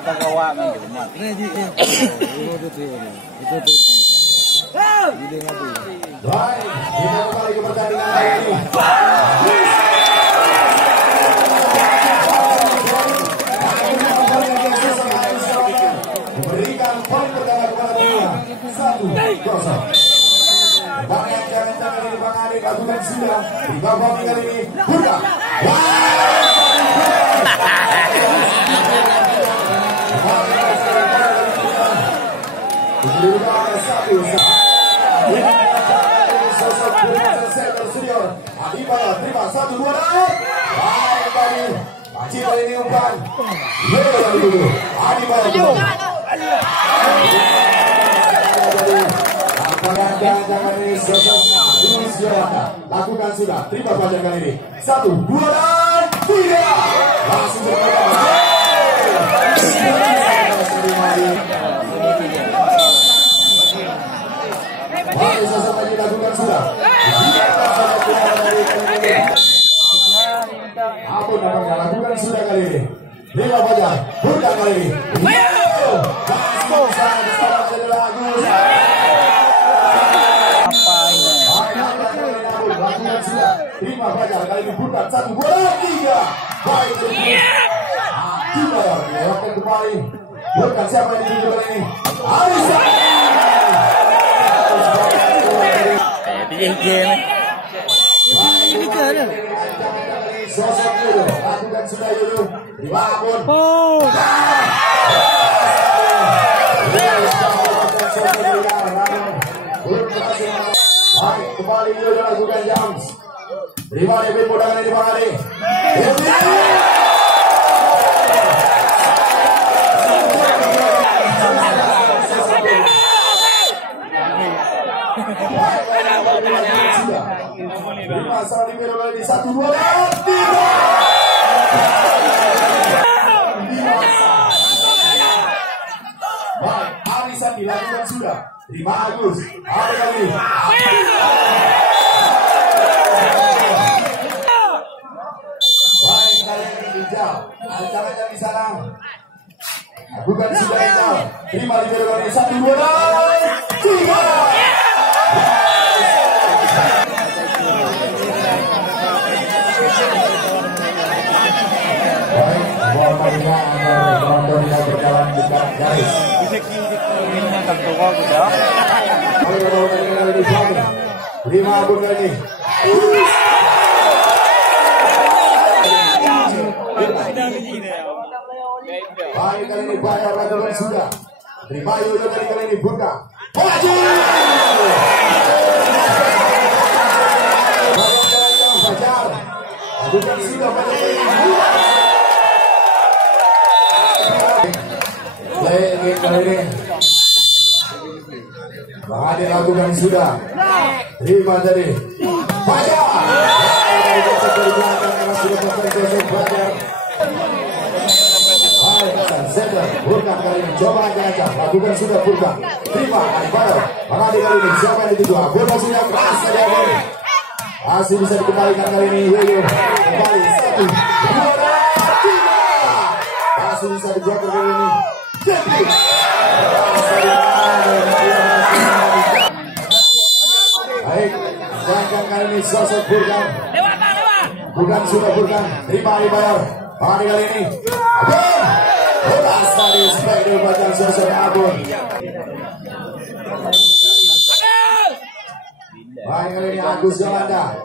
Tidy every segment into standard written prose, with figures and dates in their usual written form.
Baik, kita kembali ke pertandingan ini. Memberikan poin pertama kepada timnya 1-0. Banyak jangan-jangan ini Bang Adik lakukan sudah di babak kali ini. Buka. Terima 1-2 naik. Baik tadi Majid kali ini umpan. Apakah jangan-jangan ini sosok Agus lakukan sudah. Terima fajar kali ini 1-2 dan 3. Langsung berpegang. Baik sosok Majid lakukan sudah. Apa namanya lakukan sudah kali ini. Terima fajar. Bukan kali ini. Terima fajar kali ini bukan 1-2 3. Baik juga lewatkan kembali. Bukan siapa yang dituju kali ini. Arisa. Sosok dulu, lakukan sudah dulu. Dibangun. Baik, kembali dulu lakukan jam. Terima David mudah ini Bang Adi. Terima saling beroleh di 1-2 dan 3. Baik, Arisan dilakukan sudah. Terima Agus. Hari kali. Baik, kali ini hijau. Ancaman di sana. Bukan sudah hijau. Terima beroleh di 1-2 dan 3. Berjalan di garis. Terima Abun kali ini. Baik kali ini Bayor lakukan sudah. Terima Yoyo kali ini buka. Majid. Fajar. Bukan sudah pada ini. Lagi kali ini Bang Adi lakukan sudah. Terima tadi fajar. Set1 bukan kali ini. Coba aja lakukan sudah bukan. Terima bayor. Bang Adi kali ini siapa yang itu? Bola sudah keras saja ini. Masih bisa dikembalikan kali ini. Kembali 1-2 dan 3. Masih bisa dibuat kali ini. Baik, jangan kali ini sosok Burkan. Bukan sudah Burkan. Terima Bayor. Hari kali ini Abun. Bolas tadi sebagai bagian sosok Abun. Baik kali ini Agus Yolanda.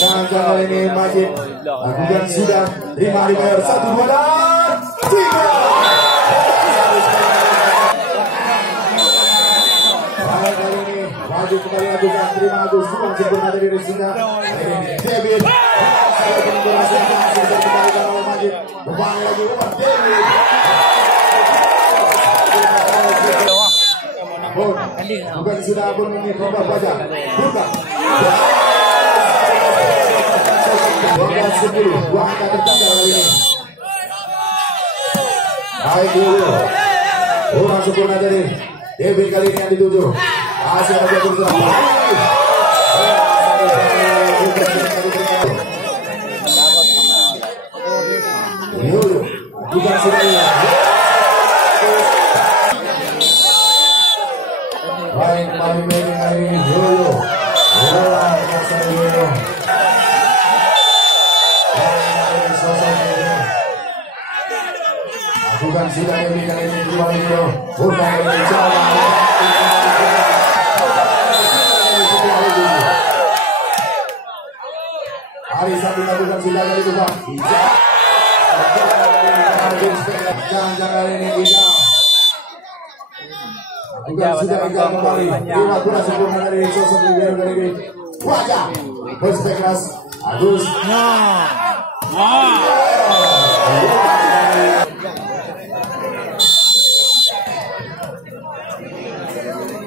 Jangan kali ini Majid. Bukan sudah. Terima Bayor 1-2 dan 3. Baik kali ini Majid kembali lakukan. Terima Agus. Bukan sempurna dari Resina. David. Kembali lagi umpan David. Bukan sudah Abun ini Rombak Baja. Bukan. Bukan 10. Dua angka tertanda kali ini. Baik dulu. Kurang sempurna dari David kali ini yang dituju. Masih ada berusaha. Dulu. bukan sudah ya. Baik, kembali dari Yoyo. Bola dasar Yoyo. Bukan sudah ini kali ini kembali Yoyo. Bukan ini jalan. Hari Sabtu bukan sudah kali itu Bang. Jangan ini bisa. Bukan sudah kembali. Lima bola sempurna dari sosok Yoyo kali ini. Wajah. Respect keras. Agus.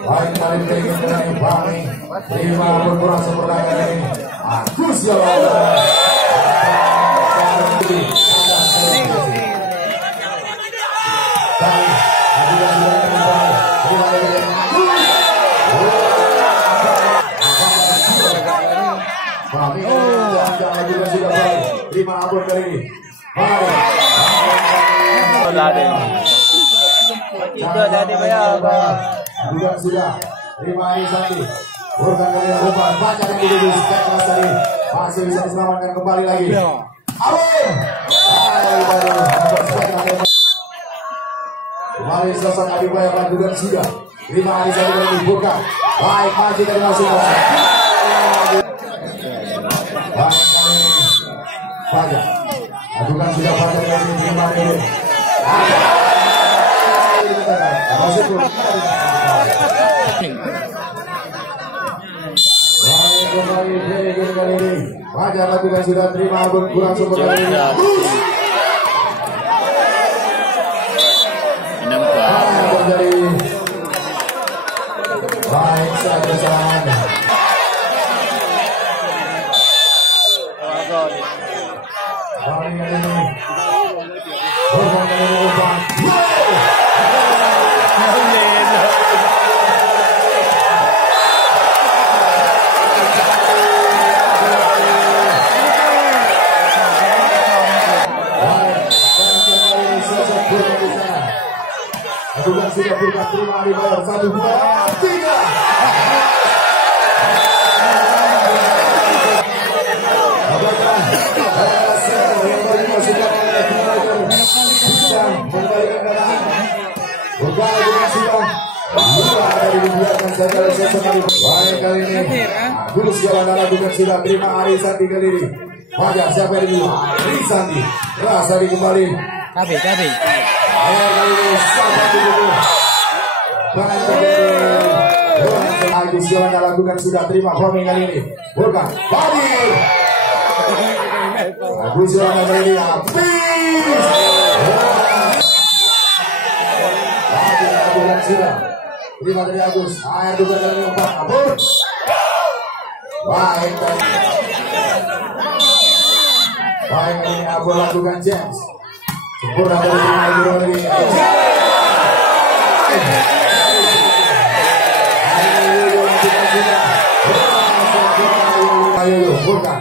Paling keringan dengan Bani. Lima berkurang sempurna kali ini. Agus ya Allah. Terima abon kali ini. Bukan sudah. Terima Isati. Bukan kali yang lupa. Baca yang dulu set keras tadi. Masih bisa diselamatkan kembali lagi. Abon. Kembali sosok Adi Bayar lakukan sudah. Terima Isati kali ini. Bukan. Baik majid dari masing-masing. Baik kali ini. Fajar. Lakukan sudah Fajar kali ini. Terima ini. Masih pun. Kembali kali ini. Fajar lakukan sudah terima abon kurang sempurna kali ini. Baik saja sana. Kali ini. Bukan kali ini bukan. Bukan sudah bukan terima di bayar 1, 2, 3. Apakah yang sudah bisa membalikan keadaan? Bukan sudah dari dibiarkan saja oleh sesuatu. Baik kali ini Agus jalan dalam bukan sudah terima arisan 3 kali ini. Fajar siapa yang dulu? Arisanti. Keras tadi kembali. Cabe. Kali ini sampai dulu. Agus jalan dalam bukan sudah terima forming kali ini. Bukan. Volly. Agus jalan kali ini habis. Bukan sudah. Terima dari Agus. Air juga dari umpan. Abur. Baik. Baik ini Abu lakukan James. Sempurna dari Volly. Ayo, bukan.